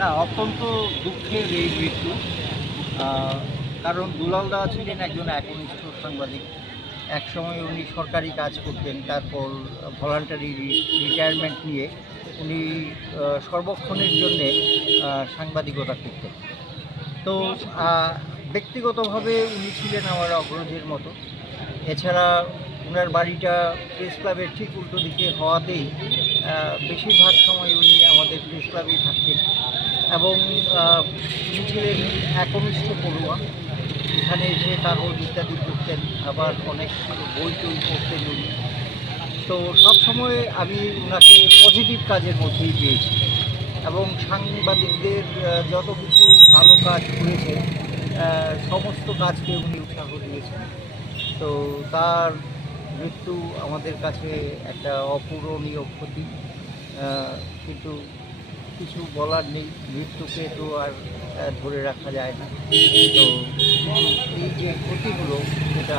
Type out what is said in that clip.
না, অত্যন্ত দুঃখের এই মৃত্যু। কারণ দুলাল দা ছিলেন একজন একনিষ্ঠ সাংবাদিক। একসময় উনি সরকারি কাজ করতেন, তারপর ভলান্টারি রিটায়ারমেন্ট নিয়ে উনি সর্বক্ষণের জন্যে সাংবাদিকতা করতেন। তো ব্যক্তিগতভাবে উনি ছিলেন আমার অগ্রজের মতো। এছাড়া ওনার বাড়িটা প্রেস ক্লাবের ঠিক উল্টো দিকে হওয়াতেই বেশিরভাগ সময় উনি আমাদের প্রেস ক্লাবেই থাকতেন। এবং আহ, একনিষ্ঠ পড়ুয়া। এখানে এসে কাগজ ইত্যাদি করতেন আবার অনেক বই টই পড়তেন উনি। তো সব সময় আমি ওনাকে পজিটিভ কাজের মধ্যেই পেয়েছি। এবং সাংবাদিকদের যত কিছু ভালো কাজ করেছে সমস্ত কাজকে উনি উৎসাহ দিয়েছেন। তো তার মৃত্যু আমাদের কাছে একটা অপূরণীয় ক্ষতি। কিন্তু কিছু বলার নেই, মৃত্যুকে তো আর ধরে রাখা যায় না। তো এই যে ক্ষতিগুলো সেটা